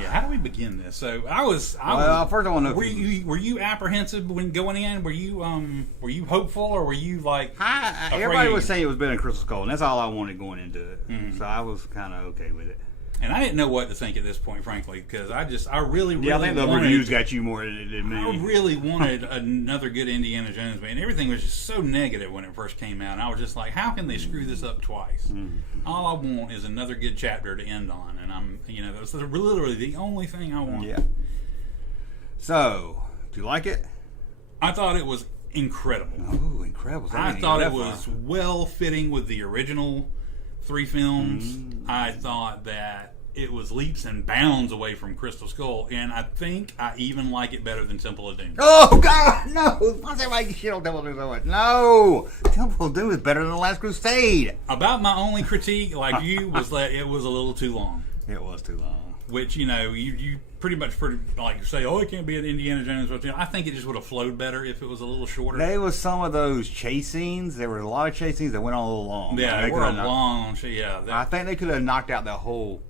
Yeah, how do we begin this? So I was first I want to know. Were you apprehensive when going in? Were you hopeful, or were you like? Everybody was saying it was better than Crystal Skull, and that's all I wanted going into it. Mm-hmm. So I was kind of okay with it. And I didn't know what to think at this point, frankly, because I really I think the reviews got you more than it did me. I really wanted another good Indiana Jones movie, and everything was just so negative when it first came out. And I was just like, how can they screw this up twice? Mm-hmm. All I want is another good chapter to end on, and that's literally the only thing I want. Yeah. So, do you like it? I thought it was incredible. Oh, incredible! I thought it was well fitting with the original 3 films. Mm-hmm. I thought that it was leaps and bounds away from Crystal Skull, and I think I even like it better than Temple of Doom. Oh, God, no! Why's everybody shit on Temple of Doom so much? No! Temple of Doom is better than The Last Crusade! About my only critique, like you, was that it was a little too long. It was too long. Which, you pretty much like say, oh, it can't be an Indiana Jones. I think it just would have flowed better if it was a little shorter. There was some of those chase scenes. There were a lot of chase scenes that went on a little long. Yeah, they were long. Yeah, I think they could have knocked out that whole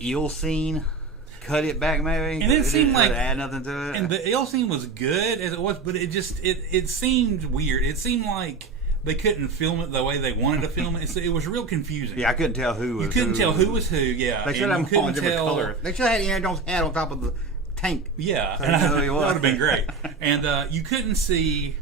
eel scene, cut it back maybe. And it seemed like add nothing to it. And the eel scene was good as it was, but it just it seemed weird. It seemed like they couldn't film it the way they wanted to film it. It was real confusing. Yeah, I couldn't tell who was who. You couldn't tell who was who. Yeah, they should have them different colors. They should have had Indiana Jones' hat on top of the tank. Yeah, so that would have been great. And you couldn't see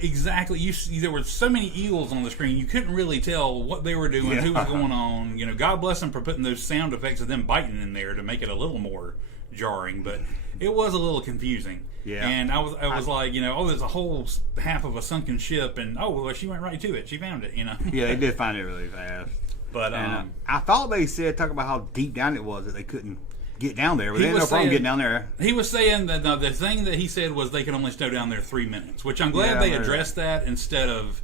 exactly. There were so many eels on the screen, you couldn't really tell what they were doing, who was going on. God bless them for putting those sound effects of them biting in there to make it a little more jarring, but it was a little confusing. Yeah. And I was like, there's a whole half of a sunken ship, and she went right to it. She found it, Yeah, they did find it really fast. But I thought they talk about how deep down it was that they couldn't get down there, but they had no problem getting down there. He was saying that the thing that he said was they could only stow down there 3 minutes, which I'm glad they addressed that instead of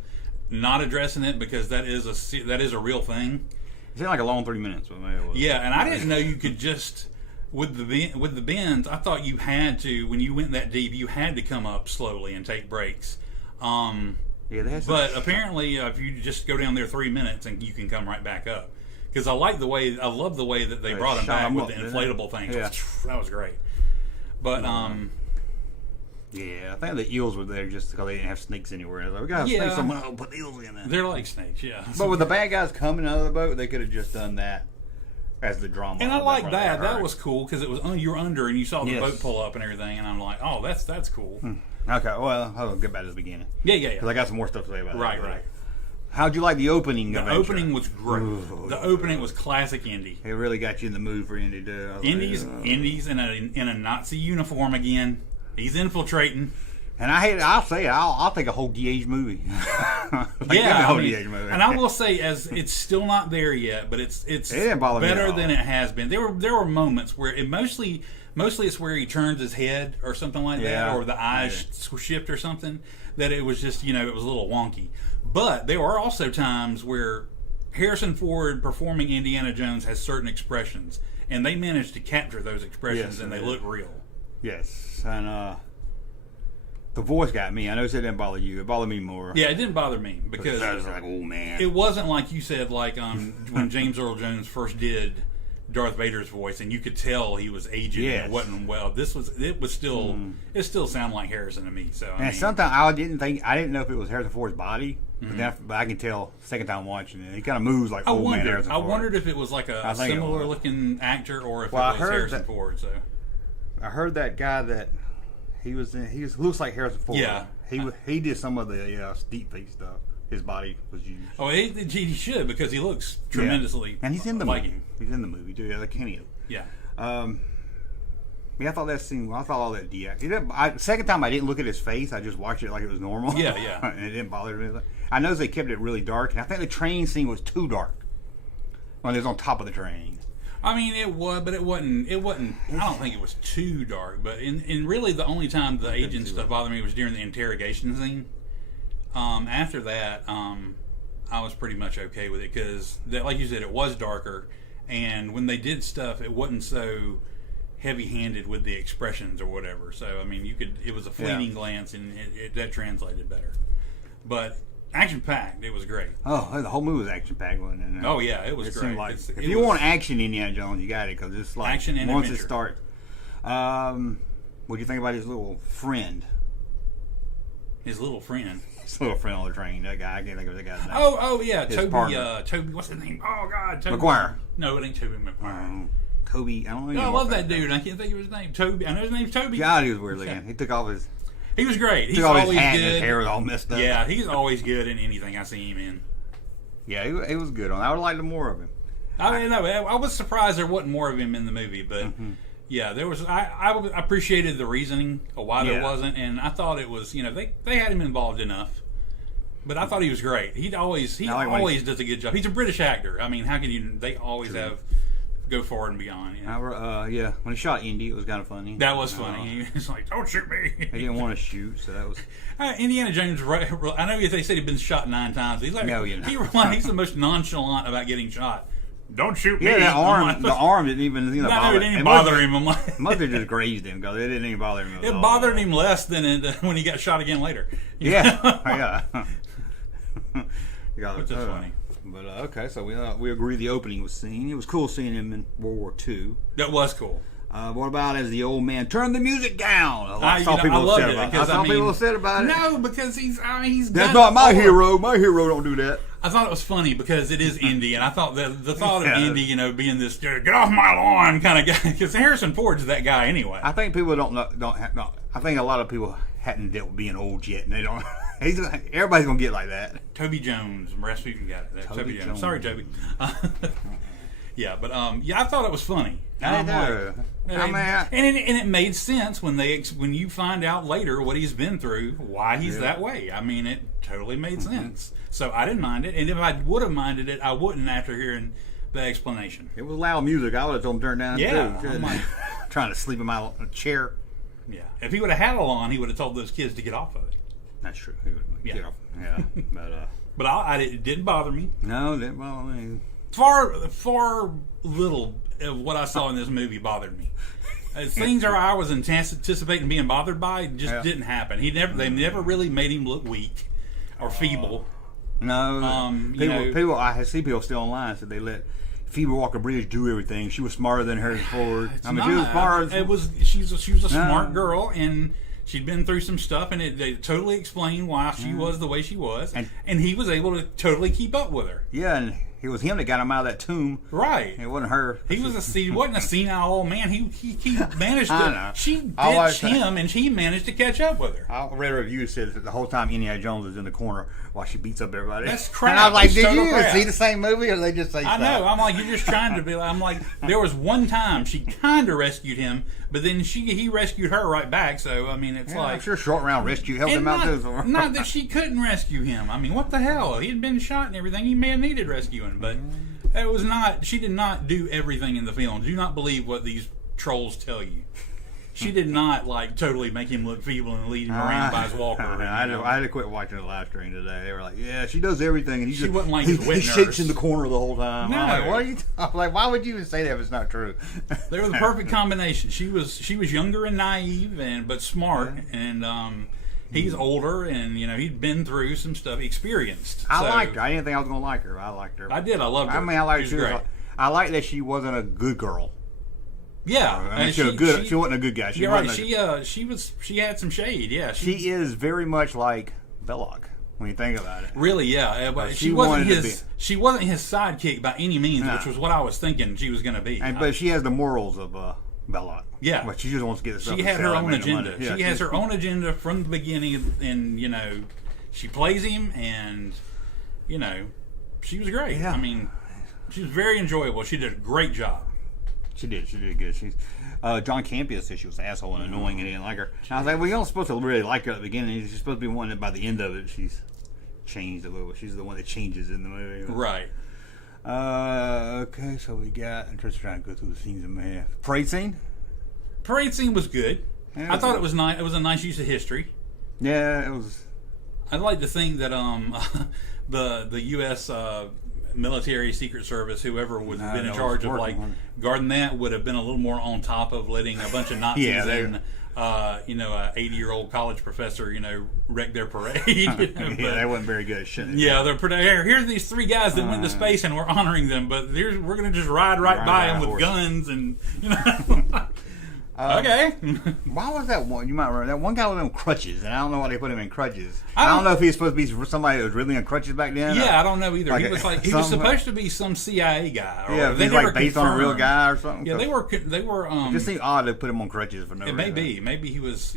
not addressing it, because that is a real thing. It seemed like a long 3 minutes, but maybe it was. Yeah, and I didn't know you could just with the bends. I thought you had to, when you went that deep, you had to come up slowly and take breaks. But apparently, if you just go down there 3 minutes and you can come right back up. Because I love the way that they brought him back with the inflatable thing. Yeah. That was great. But yeah, I think the eels were there just because they didn't have snakes anywhere. I was like, we got snakes somewhere. I'll put the eels in there. They're like snakes, yeah. But with the bad guys coming out of the boat, they could have just done that as the drama. And I like that. That was cool because it was you were under and you saw the boat pull up and everything, and I'm like, oh, that's cool. Okay, well, I'll get back to the beginning. Yeah. Because I got some more stuff to say about that. Right. How'd you like the opening? The opening was great. The opening was classic Indy. It really got you in the mood for Indy, too. Indy's in a Nazi uniform again. He's infiltrating. And I'll say it. I'll take a whole DH movie. DH movie. And I will say, as it's still not there yet, but it's better than it has been. There were moments where it mostly it's where he turns his head or something like that, or the eyes shift or something. That it was just it was a little wonky. But there are also times where Harrison Ford performing Indiana Jones has certain expressions, and they managed to capture those expressions, and they look real. Yes, and the voice got me. I know it didn't bother you. It bothered me more. Yeah, it didn't bother me because I was like, oh man, it wasn't like you said, like when James Earl Jones first did Darth Vader's voice, and you could tell he was aging and it wasn't well. It still sounded like Harrison to me. So sometimes I didn't know if it was Harrison Ford's body, but I can tell second time watching it. He kind of moves like old man Harrison Ford. I wondered if it was like a similar looking actor or if it was Harrison Ford. So I heard that guy that he looks like Harrison Ford. Yeah, he did some of the deep fake stuff. His body was used. Oh, he should, because he looks tremendously. And he's in the movie. He's in the movie too. Yeah, the cameo. Yeah. I thought that scene. I thought all that de-act. Second time I didn't look at his face. I just watched it like it was normal. Yeah. And it didn't bother me. I noticed they kept it really dark, and I think the train scene was too dark when it was on top of the train. I mean, it was, but it wasn't. I don't think it was too dark. But in really the only time the agent stuff bothered me was during the interrogation scene. After that, I was pretty much okay with it because, like you said, it was darker, and when they did stuff, it wasn't so heavy-handed with the expressions or whatever. So, I mean, it was a fleeting glance, and that translated better. But Action packed. It was great. Oh, the whole movie was action packed, wasn't it? Oh yeah, it was great. Like, if you want action Indiana Jones, you got it because it's like action and once adventure. It starts. What do you think about his little friend? His little friend. His little friend on the train. That guy. I can't think of the guy's name. Oh yeah, his Toby. Toby. What's his name? Oh God, Toby McGuire. No, it ain't Toby McGuire. Toby. I don't know. I love that dude. I can't think of his name. Toby. I know his name's Toby. God, he was weird looking. He took off his. He was great. He's took off always his hat good. And his hair was all messed up. Yeah, he's always good in anything I see him in. Yeah, he was good on. I would like more of him. I mean, no, I was surprised there wasn't more of him in the movie, but yeah, there was. I appreciated the reasoning of why there wasn't, and I thought it was. They had him involved enough, but I thought he was great. He always does a good job. He's a British actor. I mean, how can you? They always have go forward and beyond. Yeah, when he shot Indy, it was kind of funny. That was funny. He's like, "Don't shoot me." He didn't want to shoot, so that was. Indiana Jones. I know they said he'd been shot 9 times. He's like, he's the most nonchalant about getting shot. Don't shoot me. Yeah, the arm didn't even bother him. It didn't bother him. I'm like, must have just grazed him because it didn't even bother him. It bothered him less than when he got shot again later. Yeah. Which is funny. But okay, so we agree the opening was seen. It was cool seeing him in World War II. That was cool. What about as the old man turned the music down? I saw people said about it. No, because he's. That's not my hero. My hero don't do that. I thought it was funny because it is Indy, and I thought the thought of Indy, being this get off my lawn kind of guy, because Harrison Ford's that guy anyway. I think people don't. I think a lot of people hadn't dealt with being old yet, and they don't. Everybody's gonna get like that. Toby Jones, Rasputin got it. Toby Jones. Sorry, Toby. Yeah, but I thought it was funny. I know. And it made sense when you find out later what he's been through, why he's that way. I mean, it totally made sense. So I didn't mind it, and if I would have minded it, I wouldn't after hearing the explanation. It was loud music. I would have told him to turn down too. Trying to sleep in my chair. Yeah, if he would have had a lawn, he would have told those kids to get off of it. That's true. He would get off. Yeah, but it didn't bother me. No, it didn't bother me. Far little of what I saw in this movie bothered me. Things I was anticipating being bothered by just didn't happen. They never really made him look weak or feeble. No, people. I see people still online said they let Phoebe Walker-Bridge do everything. She was smarter than Harrison Ford. She was smart. She was a smart girl, and she'd been through some stuff, and they totally explained why she was the way she was, and he was able to totally keep up with her. Yeah, and it was him that got him out of that tomb. Right. It wasn't her. He wasn't a senile old man. He managed to. She ditched him, and he managed to catch up with her. I read a review that said that the whole time Indiana Jones was in the corner while she beats up everybody. That's crap. And I was like, did you see the same movie, or did they just say I know. I'm like, you're just trying to be like, I'm like, there was one time she kind of rescued him, but then he rescued her right back. So, I mean, it's like... I'm sure Short Round rescue helped him out too. Not that she couldn't rescue him. I mean, what the hell? He had been shot and everything. He may have needed rescuing, but it was not... She did not do everything in the film. Do not believe what these trolls tell you. She did not totally make him look feeble and lead him around by his walker. I had to quit watching the live stream today. They were like, "Yeah, she does everything," and she wasn't like his wet he shakes in the corner the whole time. No. I'm like, "What are you?" I'm like, "Why would you even say that if it's not true?" They were the perfect combination. She was younger and naive, but smart, and he's older, and he'd been through some stuff, experienced. I liked her. I didn't think I was gonna like her. I liked her. I did. I loved her. I mean, I liked her. I liked that she wasn't a good girl. Yeah, I mean, she wasn't a good guy. You're right. She had some shade. Yeah, she is very much like Belloc when you think about it. Really, yeah. But she wasn't his sidekick by any means, which was what I was thinking she was going to be. But she has the morals of Belloc. Yeah, but she just wants to get the stuff. She had her own agenda. Yeah, she has her own agenda from the beginning, and she plays him, and she was great. Yeah. I mean, she was very enjoyable. She did a great job. She did good. She's John Campia said she was an asshole and annoying and didn't like her. And I was like, well, you're not supposed to really like her at the beginning. She's supposed to be one that by the end of it, she's changed a little. She's the one that changes in the movie. Right. Okay, so we got. I'm just trying to go through the scenes in my parade scene. Parade scene was good. Yeah, I thought it was nice. It was a nice use of history. Yeah, it was. I'd like to think that the U.S. Military, Secret Service, whoever was been in charge of guarding that would have been a little more on top of letting a bunch of Nazis in a 80-year-old college professor, wrecked their parade. They wasn't very good, shouldn't it? Yeah, here's these 3 guys that went to space, and we're honoring them, but we're going to just ride by them with guns, and okay. Why was that one? You might remember that one guy with them crutches, and I don't know why they put him in crutches. I don't know if he's supposed to be somebody that was really in crutches back then. Yeah, I don't know either. He was supposed to be some CIA guy. Yeah, he's like based on a real guy or something. Yeah, they were. It just seemed odd to put him on crutches for no reason. Maybe he was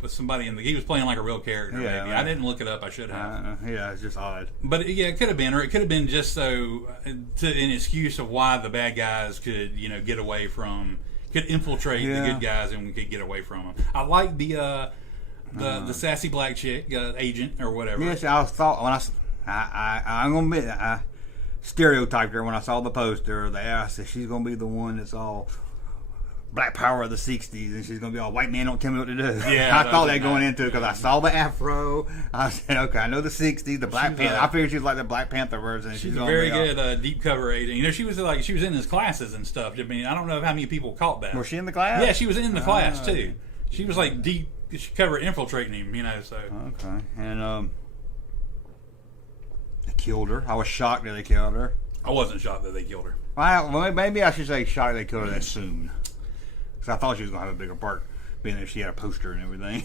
with somebody he was playing like a real character. Yeah, maybe I didn't look it up. I should have. Yeah, it's just odd. But it could have been, or it could have been just an excuse of why the bad guys could get away from. Could infiltrate the good guys and we could get away from them. I like the sassy black chick, agent or whatever. Yes, I thought when I'm gonna admit I stereotyped her when I saw the poster. I said she's gonna be the one that's all Black Power of the '60s, and she's gonna be all white man don't tell me what to do. Yeah, I thought that going into it because I saw the afro. I said, okay, I know the '60s, the Black Panther. I figured she was like the Black Panther version. She's a very good deep cover agent. She was in his classes and stuff. I mean, I don't know how many people caught that. Was she in the class? Yeah, she was in the class too. She was like deep. She covered infiltrating him. So okay, and they killed her. I was shocked that they killed her. I wasn't shocked that they killed her. Well, maybe I should say shocked they killed her that soon. I thought she was going to have a bigger part, being that she had a poster and everything.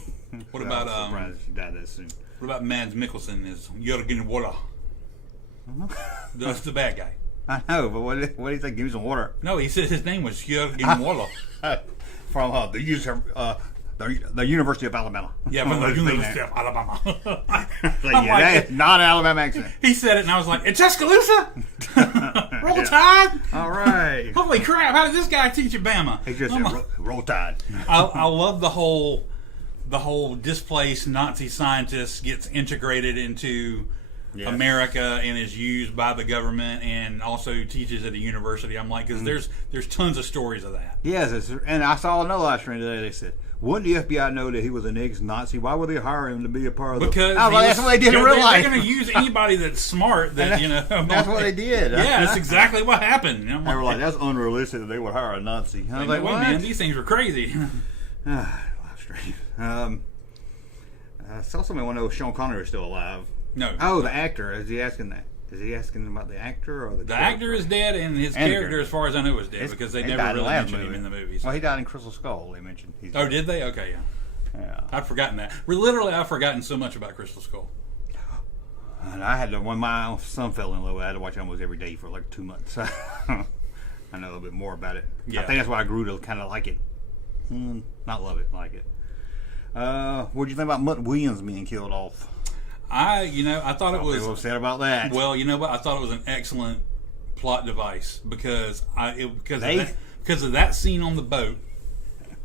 What about surprised she died that soon. What about Mads Mikkelsen as Jürgen Waller? That's the bad guy. I know, but what do you think? Give me some water. No, he said his name was Jürgen Waller. From the University of Alabama. Yeah, from the University of Alabama. That is not an Alabama accent. He said it, and I was like, "In Tuscaloosa, Roll Tide." All right. Holy crap! How did this guy teach at Bama? He just said, Roll Tide. I love the whole displaced Nazi scientist gets integrated into America and is used by the government, and also teaches at a university. I'm like, because there's tons of stories of that. Yes, and I saw another live stream today. They said, wouldn't the FBI know that he was an ex-Nazi? Why would they hire him to be a part of because that's what they did in real life. They're going to use anybody that's smart. That's what they did. Yeah, that's exactly what happened. They were like, that's unrealistic that they would hire a Nazi. I was like, wait, man, these things were crazy. Live stream. I saw somebody want to know if Sean Connery is still alive. No. Oh, the actor. Is he asking that? Is he asking about the actor or the character? Actor is dead, and his character, as far as I know, is dead because they never really mentioned him in the movies. Well, he died in Crystal Skull. They mentioned. Did they? Okay, yeah. I'd forgotten that. Literally, I've forgotten so much about Crystal Skull. And I had to, when my son fell in love, I had to watch it almost every day for like 2 months. I know a little bit more about it. Yeah. I think that's why I grew to kind of like it. Not love it, like it. What do you think about Mutt Williams being killed off? I thought it was. People upset about that. Well, you know what? I thought it was an excellent plot device because of that scene on the boat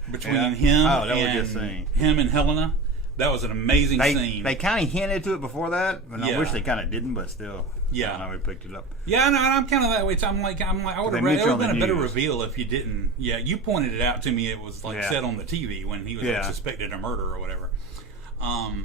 between him and Helena. That was an amazing scene. They kind of hinted to it before that, and I wish they kind of didn't, but still. Yeah, I know we picked it up. Yeah, no, I'm kind of that way too. I'm like, I would have been a better reveal if you didn't. Yeah, you pointed it out to me. It was like said on the TV when he was suspected of murder or whatever.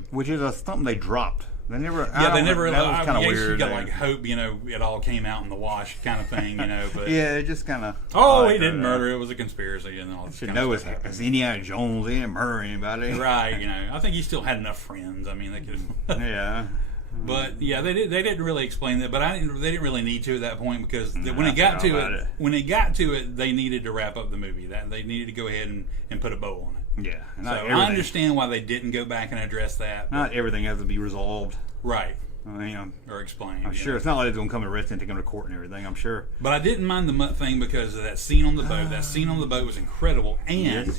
Which is something they dropped. They never. That was kind of weird. You got like hope, it all came out in the wash, kind of thing, But yeah, it just kind of. Oh, he didn't murder. It was a conspiracy, and all. Should know it's Indiana Jones. He didn't murder anybody, right? I think he still had enough friends. I mean, they could. Yeah. But yeah, they didn't really explain that. But they didn't really need to at that point because when it got to it, they needed to wrap up the movie. That they needed to go ahead and put a bow on it. Yeah. So I understand why they didn't go back and address that. Not everything has to be resolved. Right. Or explained. I'm sure it's not like they're going to come to arrest and take them to court and everything. I'm sure. But I didn't mind the Mutt thing because of that scene on the boat. That scene on the boat was incredible, and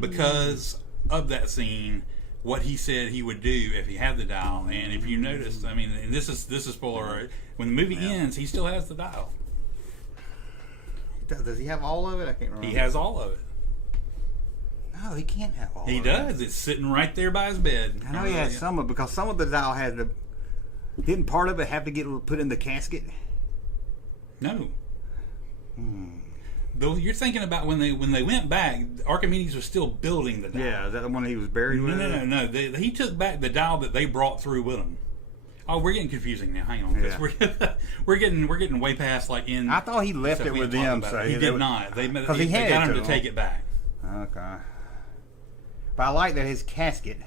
because of that scene, what he said he would do if he had the dial. And if you noticed, and this is spoiler. When the movie ends, he still has the dial. Does he have all of it? I can't remember. He has all of it. No, he can't have all of it. He does. It's sitting right there by his bed. I know he has some of it because some of the dial has the. Didn't part of it have to get put in the casket? No. Though you're thinking about when they went back, Archimedes was still building the dial. Yeah, is that the one he was buried with? No. He took back the dial that they brought through with him. Oh, we're getting confusing now. Hang on, because we're getting way past like in. I thought he left it with them. So he did not. They got him to take it back. Okay. But I like that his casket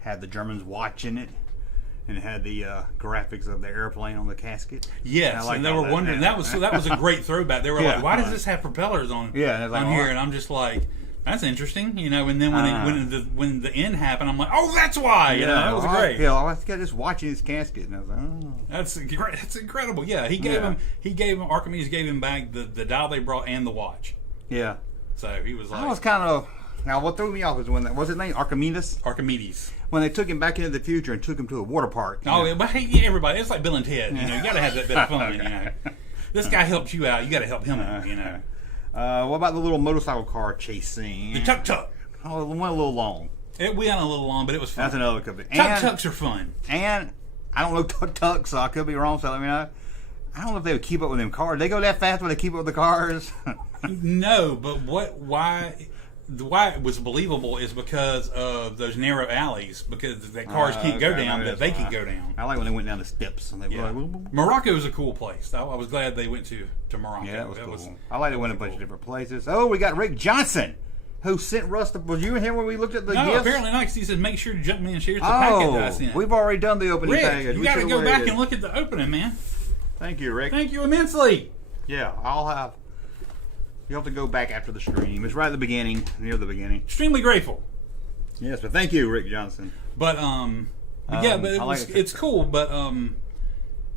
had the Germans watching it. And it had the graphics of the airplane on the casket. Yes, and they were wondering. That was a great throwback. They were like, "Why does this have propellers on?" On here, and I'm just like, "That's interesting," you know. And then when the end happened, I'm like, "Oh, that's why." You know, that was great. Yeah, I was just watching his casket, and I was like, "Oh, that's great. That's incredible." Yeah, he gave him Archimedes gave him back the dial they brought and the watch. Yeah. So he was like, I was kind of. Now, what threw me off was when what's his name, Archimedes. When they took him back into the future and took him to a water park. Oh, but hey, everybody, it's like Bill and Ted. You know, you got to have that bit of fun. You know, this guy helped you out. You got to help him out. You know. What about the little motorcycle car chase scene? The tuk-tuk. Oh, it went a little long. It went a little long, but it was fun. That's another could be. Tuk-tuks are fun. And I don't know tuk-tuks, so I could be wrong. So let me know. I don't know if they would keep up with them cars. They go that fast when they keep up with the cars. No, but why it was believable is because of those narrow alleys, because the cars can't go down, but they can go down. I like when they went down the steps. And they were like, Morocco is a cool place. I was glad they went to Morocco. Yeah, that was cool. I like they went a bunch of different places. Oh, we got Rick Johnson, who sent Russ. Was you and him when we looked at the gifts? Apparently not, because he said, make sure Junkman shares the packet that I sent. We've already done the opening package. You got to go back and look at the opening, man. Thank you, Rick. Thank you immensely. Yeah, you'll have to go back after the stream. It's right at the beginning, near the beginning. Extremely grateful. Yes, but thank you, Rick Johnson. But it's cool. But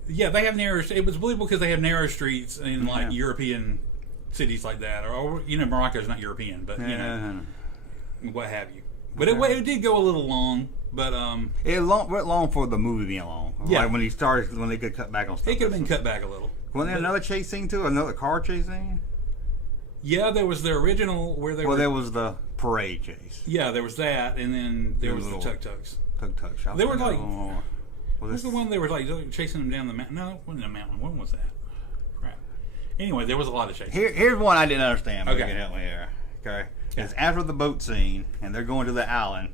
they have narrow. It was believable because they have narrow streets in like European cities like that, or Morocco's not European, but what have you. But it did go a little long. But it went long for the movie being long. Yeah, like when they could cut back on stuff. It could have been cut back a little. Wasn't there another chase scene too? Another car chase scene? Yeah, there was the original where they. Well, there was the parade chase. Yeah, there was that, and then there was the tuk-tuks. Tuk-tuks. They were like. What was the one they were like chasing them down the mountain? No, it wasn't a mountain. When was that? Crap. Anyway, there was a lot of chasing. Here's one I didn't understand. But okay. You can help me here. Okay. It's after the boat scene, and they're going to the island,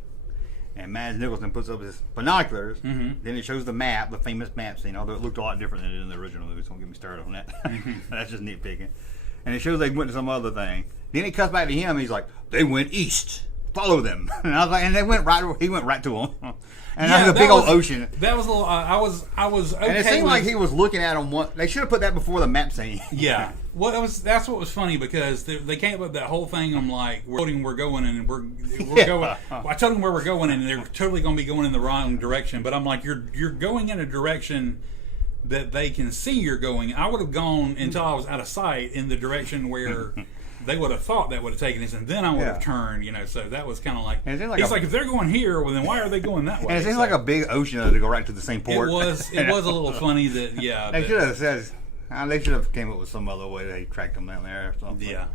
and Mads Nicholson puts up his binoculars. Mm-hmm. Then it shows the map, the famous map scene, although it looked a lot different than it did in the original movie, so don't get me started on that. That's just nitpicking. And it shows they went to some other thing. Then it cuts back to him, and he's like, they went east. Follow them. And I was like, and he went right to them. And that was a big old ocean. That was a little, I was okay. And it seemed like he was looking at them. They should have put that before the map scene. Yeah. Well, that's what was funny, because they came up with that whole thing. I'm like, we're going, and we're going. Well, I told them where we're going, and they're totally going to be going in the wrong direction. But I'm like, you're going in a direction that they can see you're going. I would have gone until I was out of sight in the direction where they would have thought that would have taken us, and then I would have turned. So that was kind of like, he's like, if they're going here, well, then why are they going that way? And it seems like a big ocean to go right to the same port. It was a little funny that they should have said. They should have came up with some other way they tracked them down there or something. Yeah.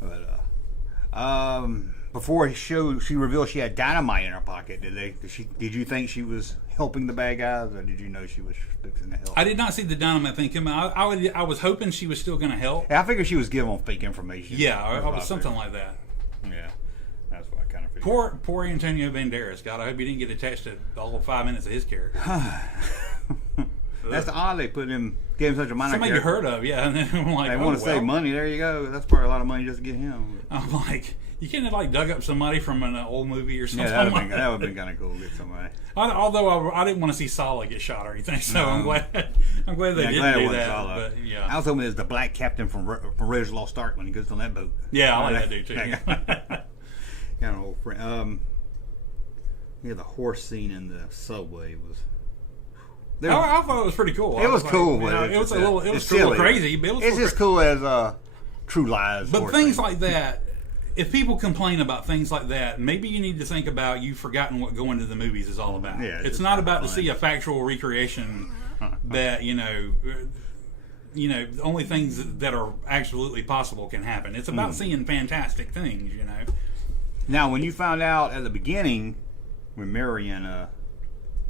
But before she revealed she had dynamite in her pocket. Did you think she was helping the bad guys, or did you know she was fixing to help? I did not see the dynamite thing come out. I was hoping she was still going to help. Yeah, I figured she was giving them fake information. Yeah, I was something like that. Yeah, that's what I kind of figured. Poor Antonio Banderas. God, I hope he didn't get attached to all 5 minutes of his character. That's odd they gave him such a minor somebody character. You heard of, yeah. And then I'm like, they want to save money. There you go. That's probably a lot of money just to get him. I'm like, you couldn't have dug up somebody from an old movie or something. Yeah, that would have been kind of cool to get somebody. Although I didn't want to see Sala get shot or anything, so I'm glad they didn't do that. But, yeah. I was hoping it was the black captain from Raiders of the Lost Ark when he goes on that boat. Yeah, I like that dude too. Got an old friend. The horse scene in the subway was. I thought it was pretty cool. It was cool. It was a little crazy. But it's as cool as True Lies. But things like that, if people complain about things like that, maybe you need to think about you've forgotten what going to the movies is all about. Yeah, it's not about to see a factual recreation that only things that are absolutely possible can happen. It's about seeing fantastic things. Now, when you found out at the begining when Marion.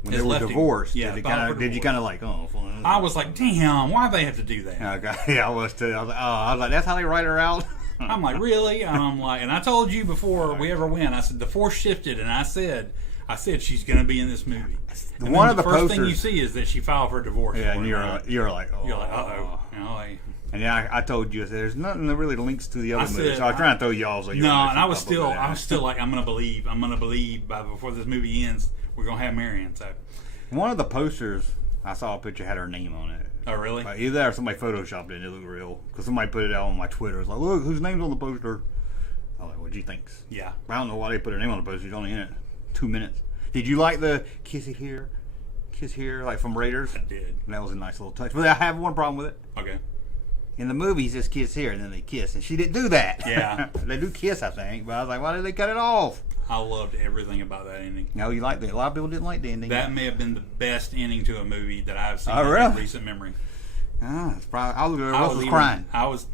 When they were divorced, did you kind of like, oh? I was like, damn, why'd they have to do that? Okay. Yeah, I was too. I was like, that's how they write her out? I'm like, really? And I'm like, and I told you before we ever went, I said, the force shifted, and I said, I said she's going to be in this movie. And one of the first posters, thing you see is that she filed for divorce. Yeah, and you're like, oh. You're like, uh-oh. You know, like, and then I told you, there's nothing that really links to the other movie. So I was trying to throw you off. So no, and I was still like, I'm going to believe before this movie ends, we're going to have Marion. So one of the posters, I saw a picture had her name on it. Oh, really? Either that or somebody photoshopped it and it looked real. Because somebody put it out on my Twitter. It's like, look, whose name's on the poster? I was like, what do you think? Yeah. I don't know why they put her name on the poster. She's only in it 2 minutes. Did you like the kiss here, like from Raiders? I did. And that was a nice little touch. But I have one problem with it. Okay. In the movies, it's kiss here, and then they kiss. And she didn't do that. Yeah. They do kiss, I think. But I was like, why did they cut it off? I loved everything about that ending. No, you liked it. A lot of people didn't like the ending. That may have been the best ending to a movie that I've seen really? in recent memory. It's probably, I was crying. I was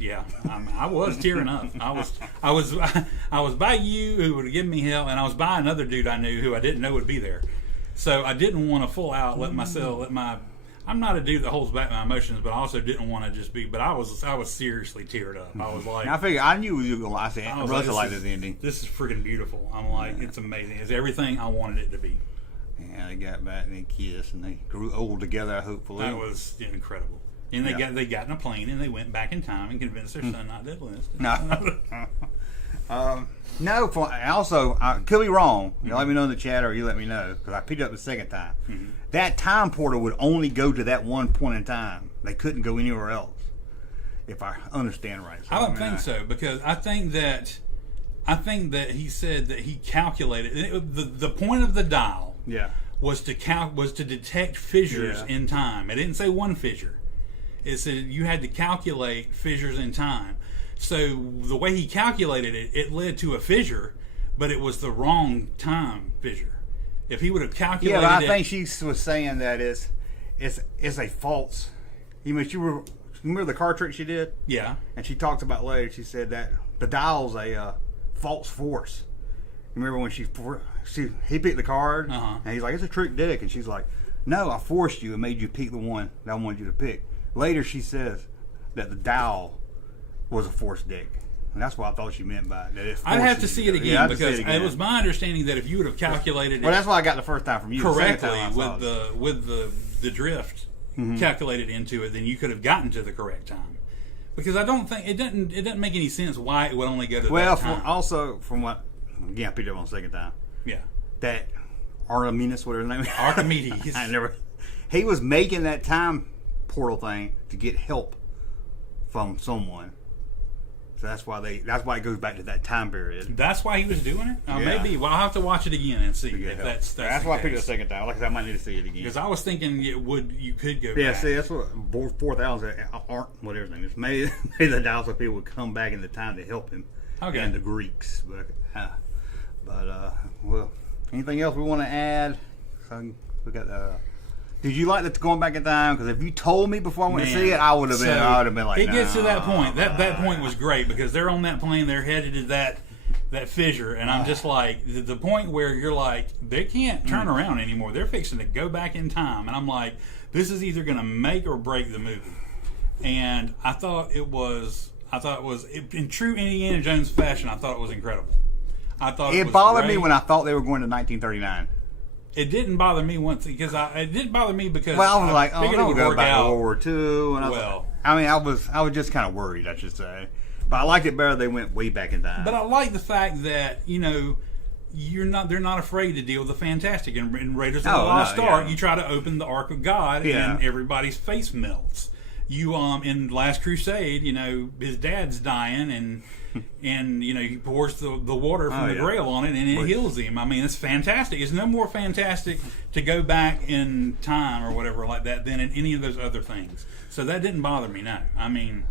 tearing up. I was by you who would have given me hell, and I was by another dude I knew who I didn't know would be there. So I didn't want to full out I'm not a dude that holds back my emotions, but I also didn't want to just be. But I was seriously teared up. I was like, I knew you were going to say, Russell liked the ending. This is freaking beautiful. I'm like, it's amazing. It's everything I wanted it to be. Yeah, they got back and they kissed and they grew old together. Hopefully, that was incredible. And they got in a plane and they went back in time and convinced their son not to enlist. No. Also, I could be wrong. You let me know in the chat, or you let me know, because I picked it up the second time. Mm-hmm. That time portal would only go to that one point in time. They couldn't go anywhere else, if I understand right. So, I don't think so, because I think that he said that he calculated the point of the dial. Yeah. Was to detect fissures in time. It didn't say one fissure. It said you had to calculate fissures in time. So the way he calculated it, it led to a fissure, but it was the wrong time fissure. If he would have calculated but I think she was saying that it's a false. You remember the card trick she did? Yeah. And she talked about later. She said that the dial's a false force. Remember when he picked the card, and he's like, "It's a trick deck," and she's like, "No, I forced you and made you pick the one that I wanted you to pick." Later, she says that the dial was a forced deck, and that's what I thought she meant by it. I'd have to see it again because it was my understanding that if you would have calculated it, that's what I got the first time from you correctly with the drift calculated into it, then you could have gotten to the correct time. Because I don't think it doesn't make any sense why it would only go to that time. Also from what. Again, I picked it up on the second time. Yeah. That Archimedes, whatever his name is. Archimedes. He was making that time portal thing to get help from someone. So that's why it goes back to that time period. That's why he was doing it? Maybe. Well, I'll have to watch it again and see if that's why I picked it the second time. Like I said, I might need to see it again. Because I was thinking you could go back. Yeah, see, that's what 4,000 whatever his name is. Maybe the dial so people would come back in the time to help him. Okay. And the Greeks. Well, anything else we want to add? So we got. Did you like going back in time? Because if you told me before I went to see it, I would have been like. It gets to that point. That point was great because they're on that plane. They're headed to that fissure, and I'm just like the point where you're like they can't turn around anymore. They're fixing to go back in time, and I'm like, this is either going to make or break the movie. And I thought it was in true Indiana Jones fashion. I thought it was incredible. It bothered me when I thought they were going to 1939. It didn't bother me because I was like, oh, don't go back to World War II. And I was just kind of worried, I should say. But I liked it better. They went way back in time. But I like the fact that they're not afraid to deal with the fantastic. In Raiders of the Lost Ark, you try to open the Ark of God, and everybody's face melts. You in Last Crusade, his dad's dying, and he pours the water from the Grail on it, and it heals him. I mean, it's fantastic. It's no more fantastic to go back in time or whatever like that than in any of those other things. So that didn't bother me. No, I mean,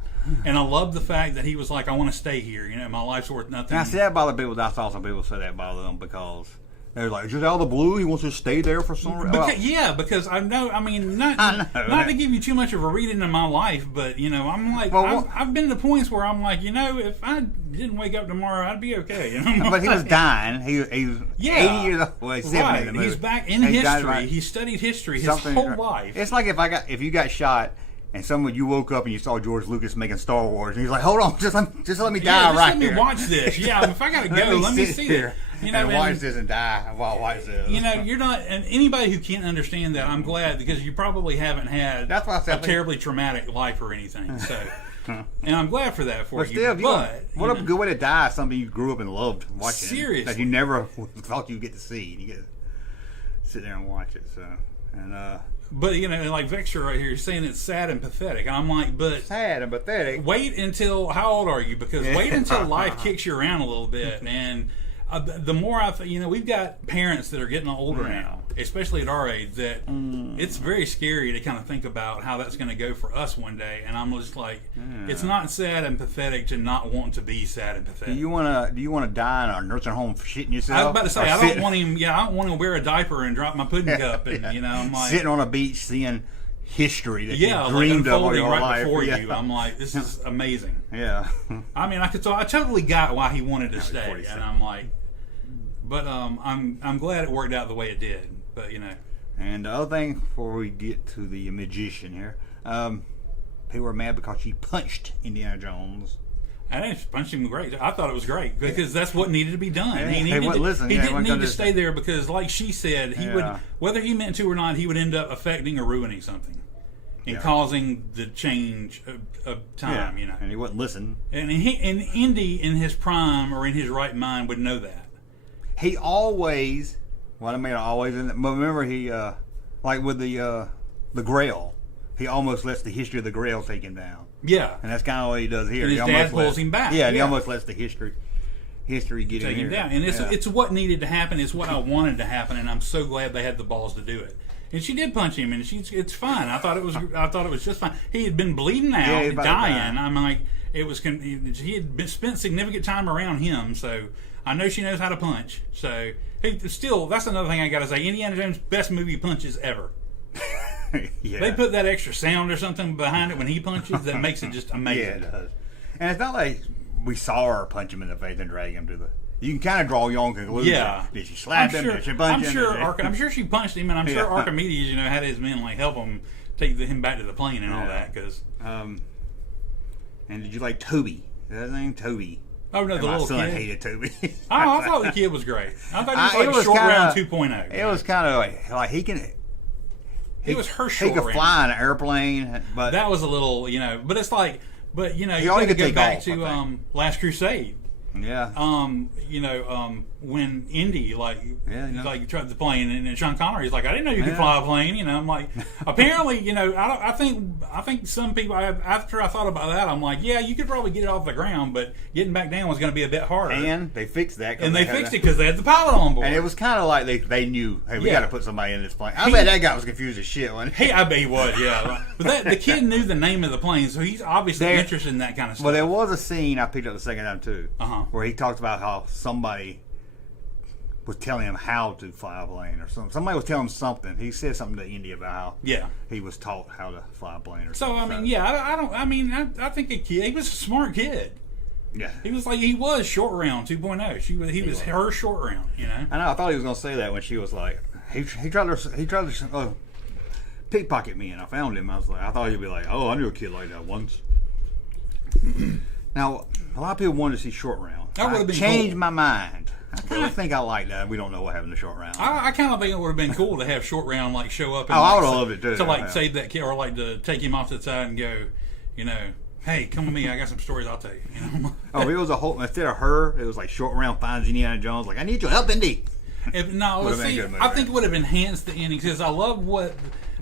and I love the fact that he was like, "I want to stay here. My life's worth nothing." And I see that bothered people. I saw some people say that bothered them because. They're like, just out of the blue, he wants to stay there for some reason. Because I know, not to give you too much of a reading in my life, but, I'm like, I've been to points where I'm like, if I didn't wake up tomorrow, I'd be okay. But he was dying. He was 80 years old. Well, he's 70 in the movie. He's back in history. He studied history his whole life. It's like if you got shot and you woke up and you saw George Lucas making Star Wars, and he's like, hold on, just let me die right here. Let me watch this. Yeah, if I got to go, let me see it. You know, and White doesn't die while White says. You know, you're not, and anybody who can't understand that, I'm glad, because you probably haven't had a terribly traumatic life or anything. So, and I'm glad for that for you. Still, what a good way to die! Something you grew up and loved watching. Seriously, that you never thought you'd get to see. And you get to sit there and watch it. So, and but you know, like Vexter right here, he's saying it's sad and pathetic. And I'm like, but sad and pathetic. Wait until, how old are you? Because wait until life kicks you around a little bit, and the more we've got parents that are getting older now, especially at our age, that it's very scary to kind of think about how that's going to go for us one day. And I'm just like, it's not sad and pathetic to not want to be sad and pathetic. Do you want to die in a nursing home for shitting yourself? I was about to say, I don't want him. Yeah, I don't want to wear a diaper and drop my pudding cup, and I'm like sitting on a beach seeing history that you dreamed of all your right life before you. I'm like, this is amazing. Yeah. I mean, I totally got why he wanted to stay, and I'm like, but I'm glad it worked out the way it did. But And the other thing, before we get to the magician here, people were mad because she punched Indiana Jones. I didn't punch him great. I thought it was great because that's what needed to be done. He didn't need to stay there because, like she said, he would, whether he meant to or not, he would end up affecting or ruining something and causing the change of time. And he wouldn't listen. And Indy, in his prime or in his right mind, would know that. He always, remember he, like with the Grail, he almost lets the history of the Grail take him down. Yeah. And that's kind of what he does here. And his dad pulls him back. Yeah, and he almost lets the history get take him down. And it's what needed to happen. It's what I wanted to happen, and I'm so glad they had the balls to do it. And she did punch him, and it's fine. I thought it was just fine. He had been bleeding out, dying. I'm like, it was. He had spent significant time around him, so I know she knows how to punch. So that's another thing I got to say. Indiana Jones' best movie punches ever. They put that extra sound or something behind it when he punches that makes it just amazing. Yeah, it does. And it's not like we saw her punch him in the face and drag him to the. You can kind of draw your own conclusion. Yeah. Did she slap him? Did she punch him? I'm sure she punched him, and I'm sure Archimedes, had his men help him take him back to the plane and all that. And did you like Toby? Is that his name? Toby. Oh no, the little kid. My son hated Toby. I thought the kid was great. I thought he was short round 2.0. It was kind of like he can. It was her short. He could fly an airplane, but that was a little, But it's like, you only could go take back off, to Last Crusade. Yeah. When Indy tried the plane, and Sean Connery's like, I didn't know you could fly a plane. I'm like, apparently, I think some people. After I thought about that, I'm like, yeah, you could probably get it off the ground, but getting back down was going to be a bit harder. And they fixed that. And they fixed it because they had the pilot on board. And it was kind of like they knew, hey, we got to put somebody in this plane. I bet that guy was confused as shit, wasn't he? I bet he was, yeah. But the kid knew the name of the plane, so he's obviously interested in that kind of stuff. Well, there was a scene I picked up the second time too. Where he talks about how somebody was telling him how to fly a plane or something. Somebody was telling him something. He said something to Indy about how he was taught how to fly a plane or something. I think he was a smart kid. Yeah. He was short round 2.0. He was her short round, I know, I thought he was going to say that when she was like, he tried to pickpocket me, and I found him. I thought he'd be like, oh, I knew a kid like that once. Now, a lot of people wanted to see Short Round. That would have been changed my mind. I kind of think I like that. We don't know what happened to Short Round. I kind of think it would have been cool to have Short Round show up. And, I would have loved it too. To save that kid, or to take him off to the side and go, hey, come with me. I got some stories I'll tell you. It was a whole, instead of her, it was like Short Round finds Indiana Jones. Like, I need your help, Indy. I think it would have enhanced the ending because I love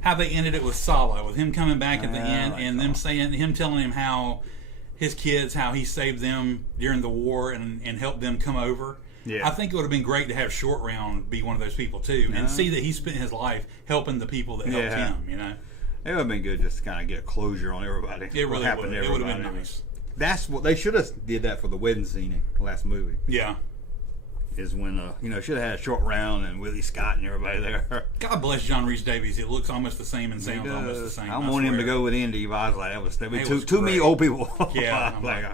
how they ended it with Sala, with him coming back at the end and them him telling him how his kids, how he saved them during the war and helped them come over. Yeah. I think it would have been great to have Short Round be one of those people too, and see that he spent his life helping the people that helped him. It would have been good just to kind of get a closure on everybody. It really would. It would have been nice. That's what they should have did that for the wedding scene in the last movie. Yeah. Is when should have had Short Round and Willie Scott and everybody there. God bless John Rhys Davies. It looks almost the same and sounds almost the same. I want him to go with Indy, but I was like, that was too many old people. Yeah, like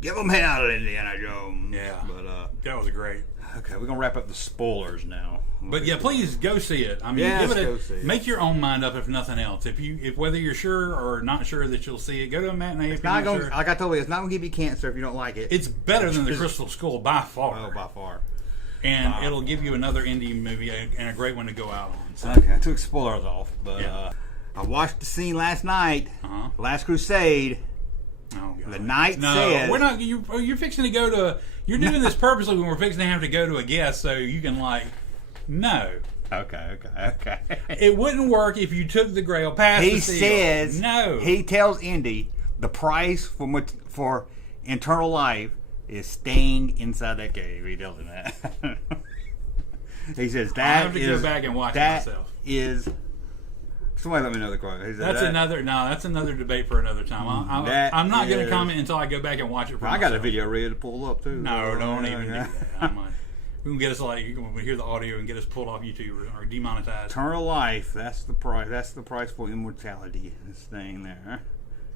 give them hell, Indiana Jones. Yeah, but that was great. Okay, we're gonna wrap up the spoilers now. But please go see it. I mean, make your own mind up if nothing else. If whether you're sure or not sure that you'll see it, go to a matinee. If you're not sure. Like I told you, it's not gonna give you cancer if you don't like it. It's better than the Crystal Skull by far. Oh, by far. and it'll give you another indie movie and a great one to go out on. So. Okay, I took spoilers off, but I watched the scene last night. Last Crusade. Oh, God. The knight says, we're not. You're fixing to go to. You're doing this purposely when we're fixing to have to go to a guest, so you can no. Okay. It wouldn't work if you took the Grail past the seal. He says no. He tells Indy the price for eternal life is staying inside that cave. He tells him that. He says that I have to go back and watch it myself. Somebody let me know the quote. That's another debate for another time. I'm not going to comment until I go back and watch it for myself. I got a video ready to pull up too. No, don't even do that. We can get us you can hear the audio and get us pulled off YouTube or demonetized. Eternal life. That's the price. That's the price for immortality. This thing there.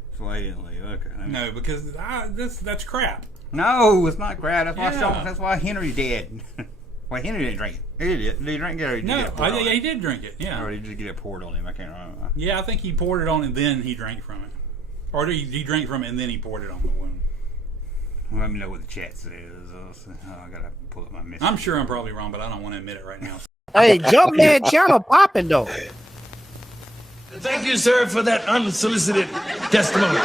That's why I didn't leave. Okay. No, because that's crap. No, it's not crap. That's why Henry dead. Well, Henry didn't drink it. Did he drink it? Or he did drink it. Yeah. Or did he just get it poured on him? I can't remember. Yeah, I think he poured it on and then he drank from it, or he drank from it and then he poured it on the wound. Let me know what the chat says. I gotta pull up my message. I'm sure I'm probably wrong, but I don't want to admit it right now. Hey, Junkman channel popping though. Thank you, sir, for that unsolicited testimony.